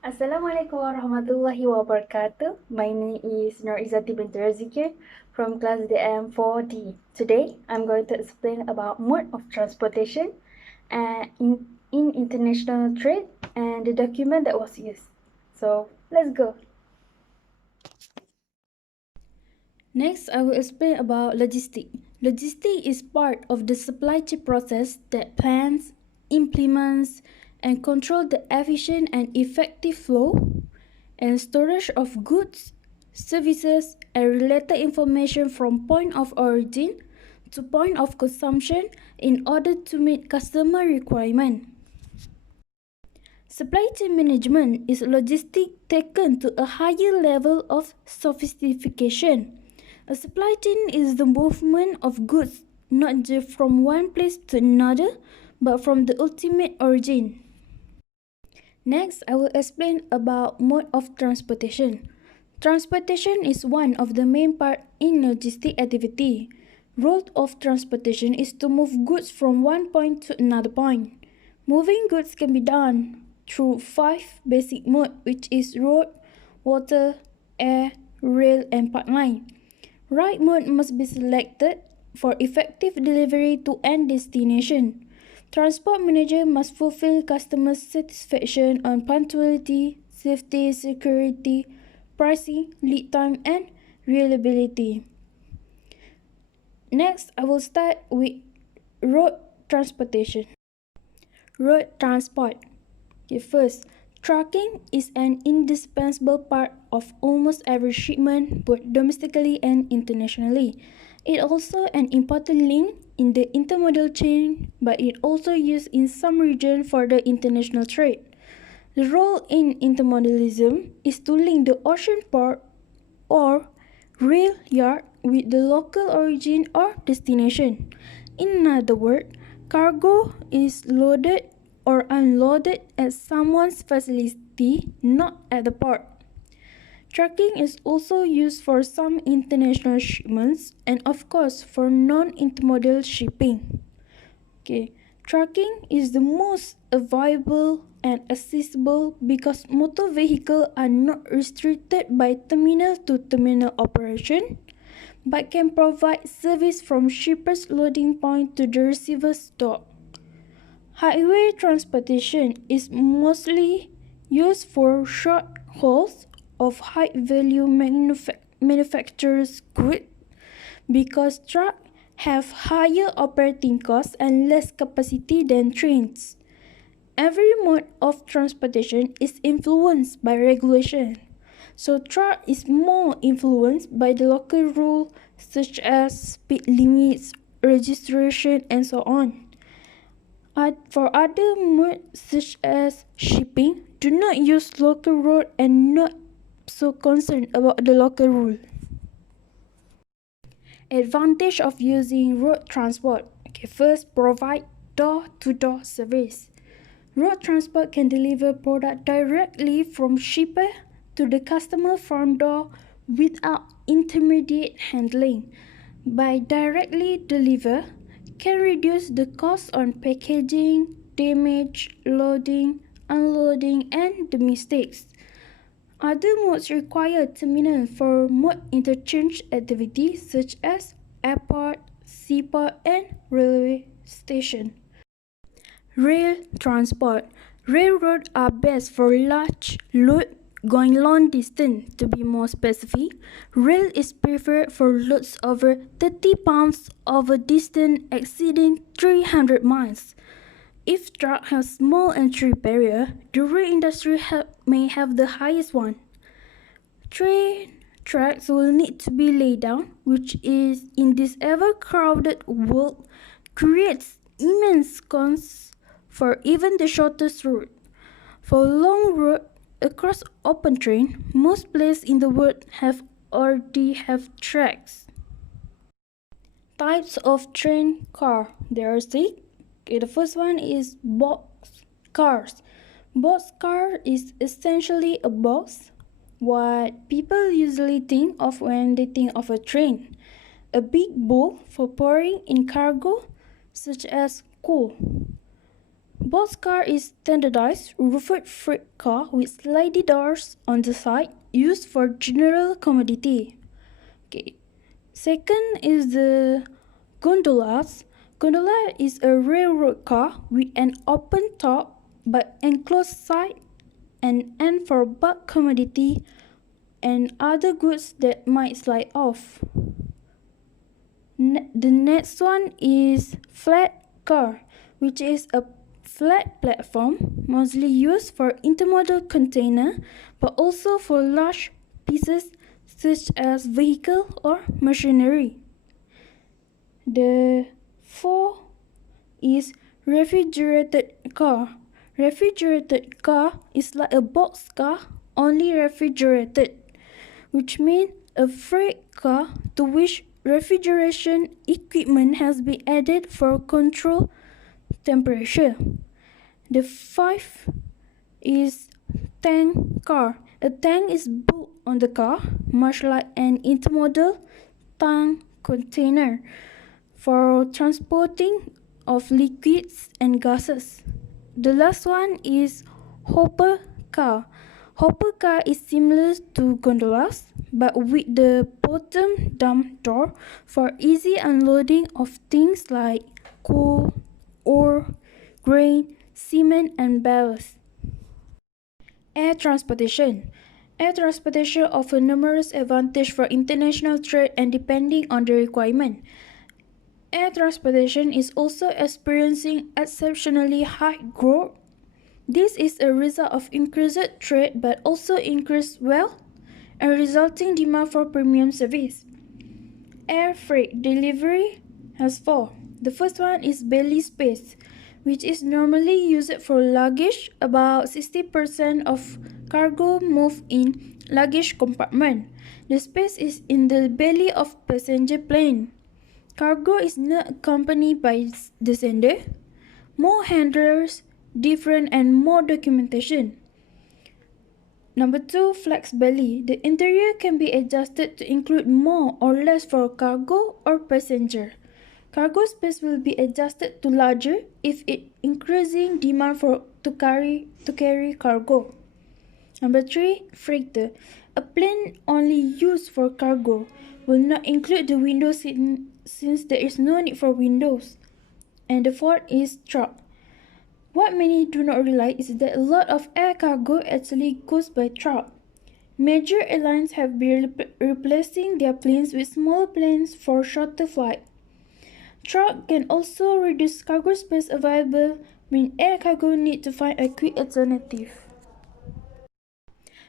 Assalamualaikum warahmatullahi wabarakatuh. My name is Nur Izzati binti Razikir from class DM 4D. Today, I'm going to explain about mode of transportation in international trade and the document that was used. So, let's go. Next, I will explain about logistics. Logistics is part of the supply chain process that plans, implements, and control the efficient and effective flow and storage of goods, services, and related information from point of origin to point of consumption in order to meet customer requirement. Supply chain management is logistics taken to a higher level of sophistication. A supply chain is the movement of goods not just from one place to another, but from the ultimate origin. Next, I will explain about mode of transportation. Transportation is one of the main part in logistic activity. Role of transportation is to move goods from one point to another point. Moving goods can be done through 5 basic modes, which is road, water, air, rail, and pipeline. Right mode must be selected for effective delivery to end destination. Transport manager must fulfill customer satisfaction on punctuality, safety, security, pricing, lead time, and reliability. Next, I will start with road transportation. Road transport. Okay, first, trucking is an indispensable part of almost every shipment, both domestically and internationally. It also an important link in the intermodal chain, but it also used in some regions for the international trade. The role in intermodalism is to link the ocean port or rail yard with the local origin or destination. In other words, cargo is loaded or unloaded at someone's facility, not at the port. Trucking is also used for some international shipments and of course for non-intermodal shipping. Okay, trucking is the most available and accessible because motor vehicles are not restricted by terminal to terminal operation but can provide service from shipper's loading point to the receiver's dock. Highway transportation is mostly used for short hauls of high value manufacturers goods because trucks have higher operating costs and less capacity than trains. Every mode of transportation is influenced by regulation. So truck is more influenced by the local rule such as speed limits, registration and so on. For other modes such as shipping, do not use local road and not so concerned about the local rule. Advantage of using road transport. Okay, first, provide door-to-door service. Road transport can deliver product directly from shipper to the customer front door without intermediate handling. By directly deliver, can reduce the cost on packaging, damage, loading, unloading, and the mistakes. Other modes require terminal for mode interchange activities such as airport, seaport, and railway station. Rail transport. Railroads are best for large load going long distance. To be more specific, rail is preferred for loads over 30 pounds over distance exceeding 300 miles. If truck has small entry barrier, the rail industry may have the highest one. Train tracks will need to be laid down, which is in this ever crowded world creates immense costs for even the shortest route. For long route across open train, most places in the world have already have tracks. Types of train car. There are six. Okay, the first one is box cars. Box car is essentially a box. What people usually think of when they think of a train. A big bowl for pouring in cargo such as coal. Boxcar is standardized roofed freight car with sliding doors on the side used for general commodity. Okay. Second is the gondolas. Gondola is a railroad car with an open top but enclosed side and end for bulk commodity and other goods that might slide off. The next one is flat car, which is a flat platform mostly used for intermodal container but also for large pieces such as vehicle or machinery. The fourth is refrigerated car. Refrigerated car is like a box car, only refrigerated, which means a freight car to which refrigeration equipment has been added for control temperature. The fifth is tank car. A tank is built on the car, much like an intermodal tank container for transporting of liquids and gases. The last one is hopper car. Hopper car is similar to gondolas but with the bottom dump door for easy unloading of things like coal, ore, grain, cement and ballast. Air transportation. Air transportation offers numerous advantages for international trade and depending on the requirement. Air transportation is also experiencing exceptionally high growth. This is a result of increased trade but also increased wealth and resulting demand for premium service. Air freight delivery has four. The first one is belly space, which is normally used for luggage. About 60% of cargo move in luggage compartment. The space is in the belly of passenger plane. Cargo is not accompanied by the sender. More handlers, different and more documentation. Number 2, flex belly. The interior can be adjusted to include more or less for cargo or passenger. Cargo space will be adjusted to larger if it increasing demand to carry cargo. Number 3, freighter. A plane only used for cargo will not include the window since there is no need for windows. And the fourth is truck. What many do not realize is that a lot of air cargo actually goes by truck. Major airlines have been replacing their planes with smaller planes for shorter flight. Truck can also reduce cargo space available when air cargo need to find a quick alternative.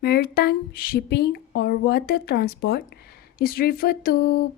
Maritime shipping or water transport is referred to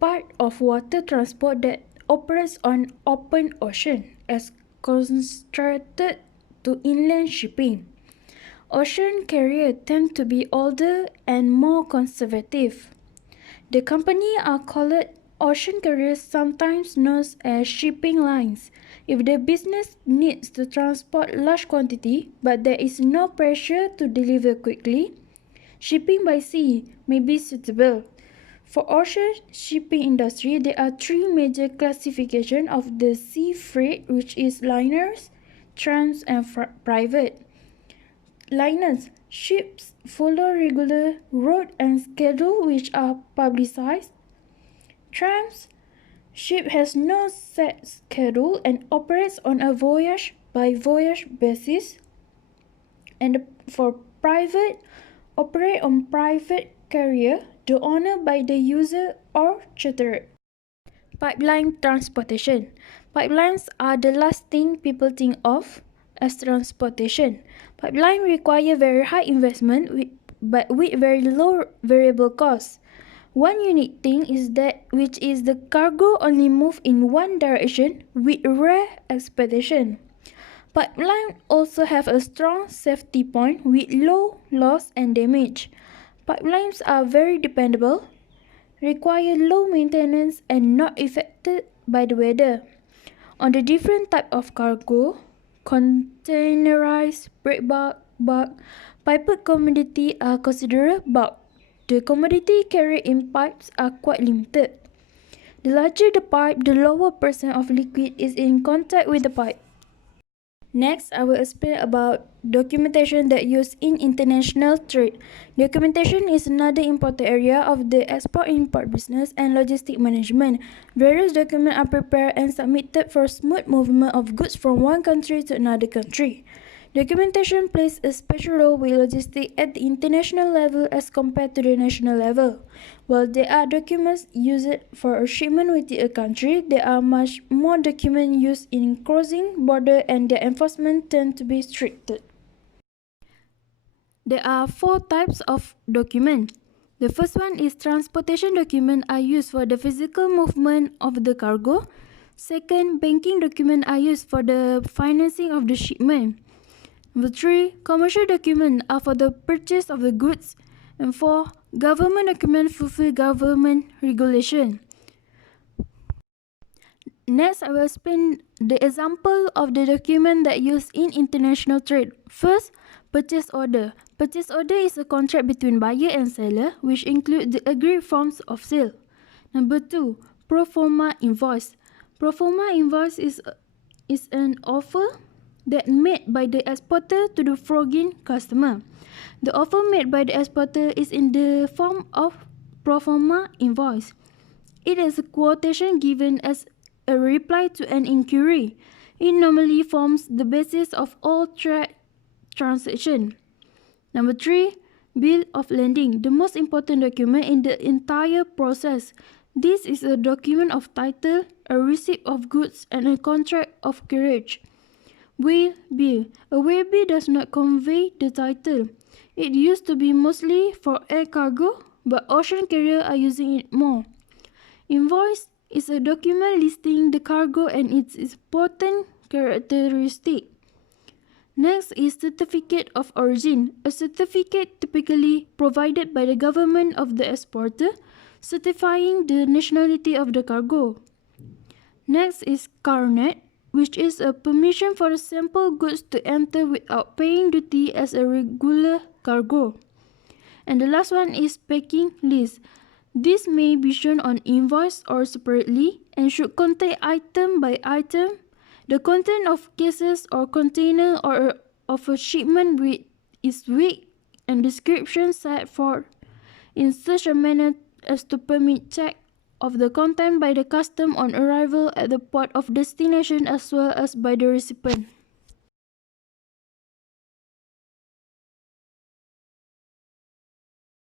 part of water transport that operates on open ocean as contrasted to inland shipping. Ocean carriers tend to be older and more conservative. The company are called ocean carriers, sometimes known as shipping lines. If the business needs to transport large quantity but there is no pressure to deliver quickly, shipping by sea may be suitable. For ocean shipping industry, there are three major classifications of the sea freight, which is liners, trans and private. Liners, ships follow regular route and schedule which are publicized. Trams, ship has no set schedule and operates on a voyage-by-voyage basis. And for private, operate on private carrier, the owner by the user or charterer. Pipeline transportation. Pipelines are the last thing people think of as transportation. Pipeline require very high investment but with very low variable cost. One unique thing is that which is the cargo only move in one direction with rare expedition. Pipelines also have a strong safety point with low loss and damage. Pipelines are very dependable, require low maintenance and not affected by the weather. On the different type of cargo, containerized, breakbulk, bulk, piped commodity are considered bulk. The commodity carried in pipes are quite limited. The larger the pipe, the lower percent of liquid is in contact with the pipe. Next, I will explain about documentation that used in international trade. Documentation is another important area of the export-import business and logistic management. Various documents are prepared and submitted for smooth movement of goods from one country to another country. Documentation plays a special role with logistics at the international level as compared to the national level. While there are documents used for a shipment within a country, there are much more documents used in crossing border and their enforcement tend to be stricter. There are four types of document. The first one is transportation document are used for the physical movement of the cargo. Second, banking document are used for the financing of the shipment. Number 3, commercial documents are for the purchase of the goods. And 4, government documents fulfill government regulation. Next, I will explain the example of the document that used in international trade. First, purchase order. Purchase order is a contract between buyer and seller which includes the agreed forms of sale. Number 2, pro forma invoice. Pro forma invoice is an offer that made by the exporter to the foreign customer. The offer made by the exporter is in the form of pro forma invoice. It is a quotation given as a reply to an inquiry. It normally forms the basis of all trade transactions. Number 3, bill of lading, the most important document in the entire process. This is a document of title, a receipt of goods, and a contract of carriage. Whale bill. A whale bill does not convey the title. It used to be mostly for air cargo, but ocean carriers are using it more. Invoice is a document listing the cargo and its important characteristic. Next is certificate of origin, a certificate typically provided by the government of the exporter, certifying the nationality of the cargo. Next is carnet, which is a permission for the sample goods to enter without paying duty as a regular cargo. And the last one is packing list. This may be shown on invoice or separately and should contain item by item the content of cases or container or of a shipment with its weight and description set forth in such a manner as to permit check of the content by the custom on arrival at the port of destination as well as by the recipient.